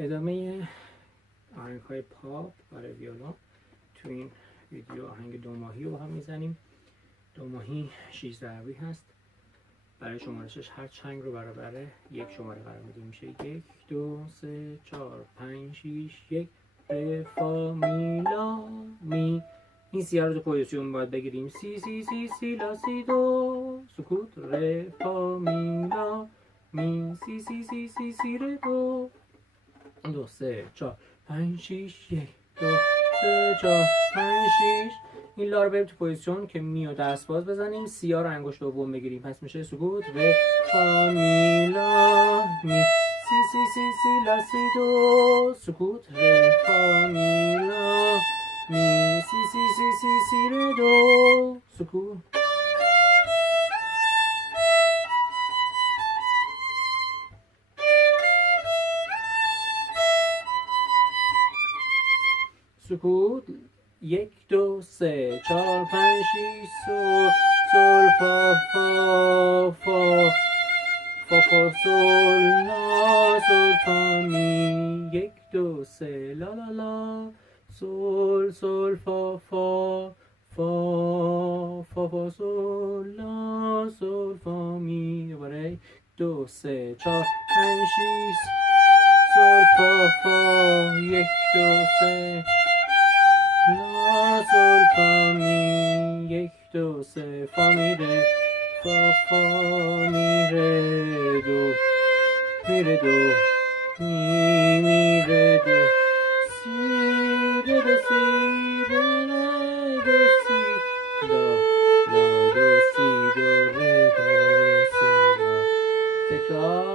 ادامه آهنگ‌های پاپ برای ویولون. تو این ویدیو آهنگ 2 ماهی رو با هم میزنیم. 2 ماهی 16 ضربی هست. برای شمارشش هر چنگ رو برابر یک شماره قرار میدیم. میشه 1 2 3 4 5 6 1 ر فا می لا می. این سی رو تو پوزیشن باید بگیریم. سی سی سی سی لا سی دو سکوت ر فا می لا می سی سی سی سی سی ر دو 2 3 4 5 6 1 2 3 4 5 6. این لا رو بریم تو پوزیشن که می و دست باز بزنیم. سی ها رو انگشت دوم بگیریم. پس میشه سکوت ر فا می لا می سی سی سی سی لا سی دو سکوت ر فا می لا می سی سی سی سی سی ر دو سکوت. سکوت 1 2 3 4 5 6 سول سول فا فا فا فا فا سول لا سول فا می 1 2 3 لا لا لا سول سول فا فا فا فا فا سول لا سول فا می. دوباره 2 3 4 5 6 سول فا فا 1 2 3 لا سول فا می 1 2 3 فا می ره فا فا می ره دو می ره دو می ره دو سی ره دو سی ره دو سی لا لا دو سی دو ره دو سی لا. تکرار.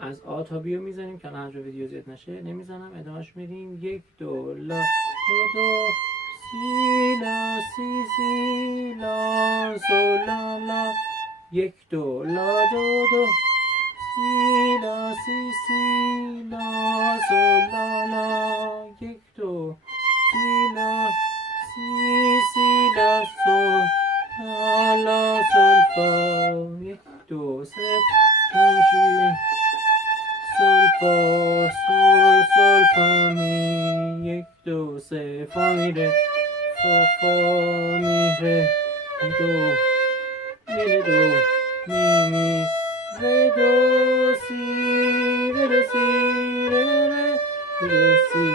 از آ تا بیو میزنیم که الان ویدیو زیاد نشه نمیزنم. ادامهش میریم 1 2 لا دو سی لا سی سی لا سول لا لا 1 2 لا دو دو سی لا سی سی لا سول لا لا 1 2 سی لا سی سی لا سول لا لا سول فا 1 2 3 5 6 سول فا سول سول فا می 1 2 3 فا می ره فا فا می ره می دو می ره دو می می ره دو سی ره دو سی ره ره ره دو سی